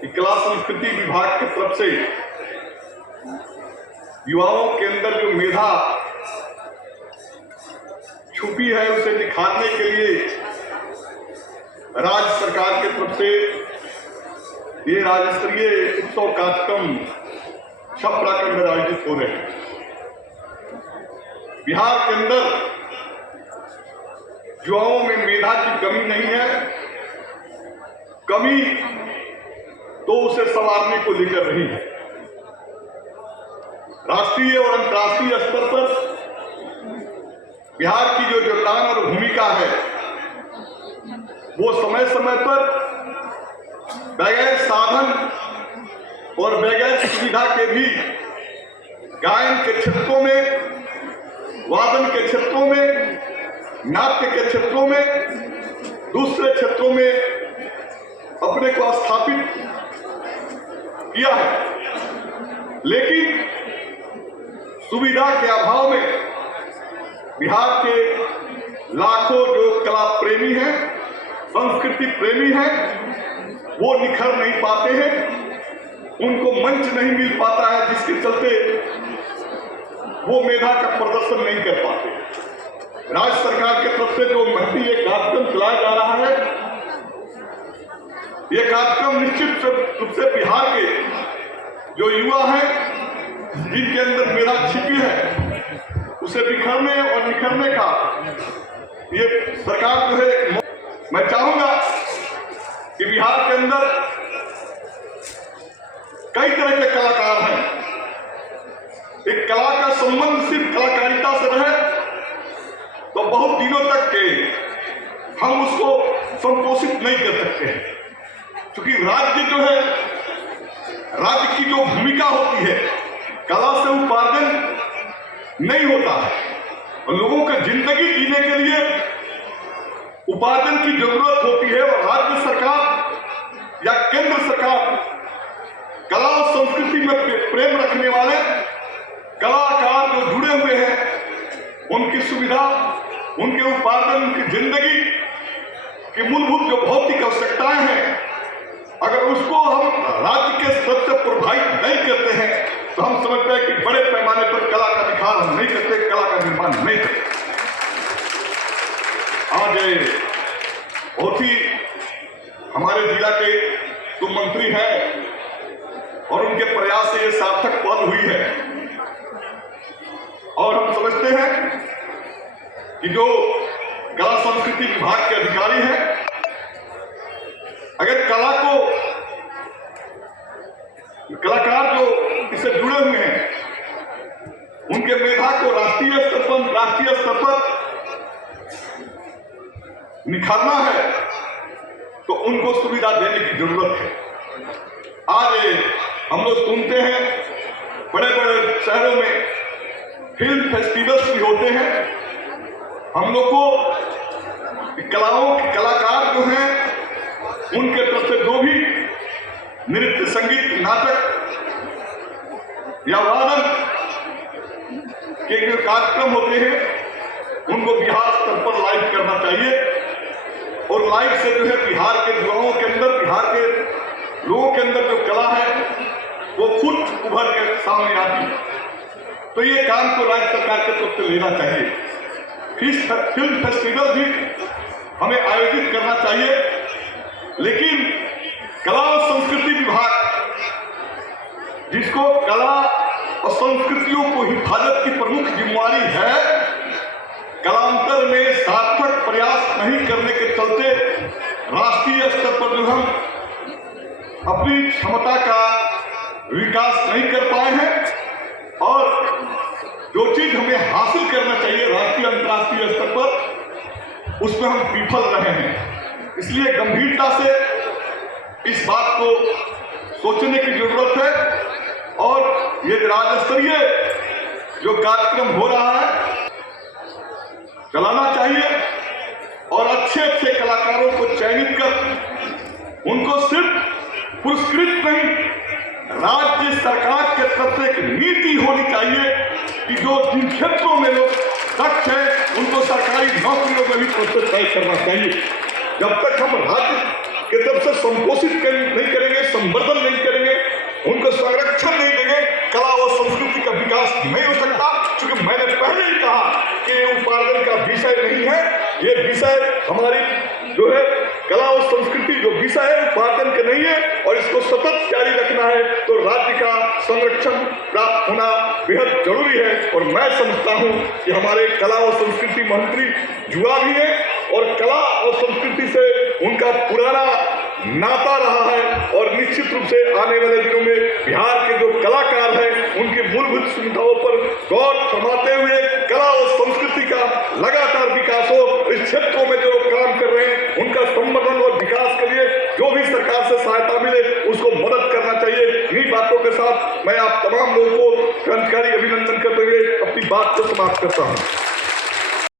कि कला संस्कृति विभाग की तरफ से युवाओं के अंदर जो मेधा छुपी है उसे निखारने के लिए राज्य सरकार की तरफ से ये राज्य स्तरीय उत्सव कार्यक्रम छपरा के अंदर आयोजित हो रहे हैं। बिहार के अंदर युवाओं में मेधा की कमी नहीं है, कमी तो उसे संवारने को लेकर रही है। राष्ट्रीय और अंतर्राष्ट्रीय स्तर पर बिहार की जो योगदान और भूमिका है वो समय समय पर बगैर साधन और बगैर सुविधा के भी गायन के क्षेत्रों में, वादन के क्षेत्रों में, नाट्य के क्षेत्रों में, दूसरे क्षेत्रों में अपने को स्थापित किया है। लेकिन सुविधा के अभाव में बिहार के लाखों जो कला प्रेमी हैं, संस्कृति प्रेमी हैं, वो निखर नहीं पाते हैं, उनको मंच नहीं मिल पाता है, जिसके चलते वो मेधा का प्रदर्शन नहीं कर पाते। राज्य सरकार की तरफ से जो महती ये कार्यक्रम चलाया जा रहा है, ये कार्यक्रम निश्चित रूप से बिहार के जो युवा हैं जिनके अंदर मेधा छिपी है उसे बिखरने और निखरने का ये सरकार जो है। मैं चाहूंगा कि बिहार के अंदर कई तरह के कलाकार हैं। एक कला का संबंध सिर्फ कलाकारिता से रहे तो बहुत दिनों तक के हम उसको संपोषित नहीं कर सकते हैं, क्योंकि राज्य जो है, राज्य की जो भूमिका होती है, कला से उपार्जन नहीं होता है और लोगों को जिंदगी जीने के लिए उपार्जन की जरूरत होती है। और राज्य सरकार या केंद्र सरकार कला और संस्कृति में प्रेम रखने वाले कलाकार जो जुड़े हुए हैं, उनकी सुविधा, उनके उपार्जन, उनकी जिंदगी की मूलभूत जो भौतिक आवश्यकताएं हैं, अगर उसको हम राज्य के स्तर से प्रभावित नहीं करते हैं तो हम समझते हैं कि बड़े पैमाने पर कला का निखार हम नहीं करते, कला का निर्माण नहीं करते। आज बहुत ही हमारे जिला के जो मंत्री हैं और उनके प्रयास से ये सार्थक पहल हुई है और हम समझते हैं कि जो कला संस्कृति विभाग के अधिकारी हैं, अगर कला को, कलाकार जो इससे जुड़े हुए हैं, उनके मेधा को राष्ट्रीय स्तर पर, अंतर्राष्ट्रीय स्तर पर निखारना है तो उनको सुविधा देने की जरूरत है। आज हम लोग सुनते हैं बड़े बड़े शहरों में फिल्म फेस्टिवल्स भी होते हैं। हम लोग को कलाकार जो हैं उनके तरफ से जो भी नृत्य, संगीत, नाटक या वादन के जो कार्यक्रम होते हैं उनको बिहार स्तर पर लाइव करना चाहिए और लाइव से जो है बिहार के युवाओं के अंदर, बिहार के लोगों के अंदर जो कला है वो खुद उभर के सामने आती है। तो ये काम को राज्य सरकार के तरफ से लेना चाहिए। फिल्म फेस्टिवल भी हमें आयोजित करना चाहिए, लेकिन कला और संस्कृति विभाग जिसको कला और संस्कृतियों को हिफाजत की प्रमुख जिम्मेवारी है, कलांतर में सार्थक प्रयास नहीं करने के चलते राष्ट्रीय स्तर पर जो हम अपनी क्षमता का विकास नहीं कर पाए हैं और जो चीज हमें हासिल करना चाहिए राष्ट्रीय अंतर्राष्ट्रीय स्तर पर, उसमें हम विफल रहे हैं। इसलिए गंभीरता से इस बात को सोचने की जरूरत है और ये राज्य स्तरीय जो कार्यक्रम हो रहा है चलाना चाहिए और अच्छे अच्छे कलाकारों को चयनित कर उनको सिर्फ पुरस्कृत नहीं, राज्य सरकार के तरफ से एक नीति होनी चाहिए कि जो जिन क्षेत्रों में लोग दक्ष हैं उनको सरकारी नौकरियों में भी प्रोत्साहित करना चाहिए। जब तक हम राज्य की तरफ से संपोषित नहीं करेंगे, संवर्धन नहीं करेंगे, उनको संरक्षण नहीं देंगे, कला और संस्कृति का विकास नहीं हो सकता। क्योंकि मैंने पहले ही कहा कि ये उपार्जन का विषय नहीं है, ये विषय हमारी जो है कला और संस्कृति जो विषय है उपार्जन का नहीं है, और इसको सतत जारी रखना है तो राज्य का संरक्षण प्राप्त होना बेहद जरूरी है। और मैं समझता हूं कि हमारे कला और संस्कृति मंत्री युवा भी है और कला और संस्कृति से उनका पुराना नाता रहा है, और निश्चित रूप से आने वाले दिनों में बिहार के जो कलाकार हैं उनकी मूलभूत सुविधाओं पर गौर फरमाते हुए कला और संस्कृति का लगातार विकास हो। इस क्षेत्रों में जो काम कर रहे हैं उनका संवर्धन और विकास के लिए जो भी सरकार से सहायता मिले उसको मदद करना चाहिए। इन्हीं बातों के साथ मैं आप तमाम लोगों को क्रांतिकारी अभिनंदन करते हुए अपनी बात को समाप्त करता हूँ।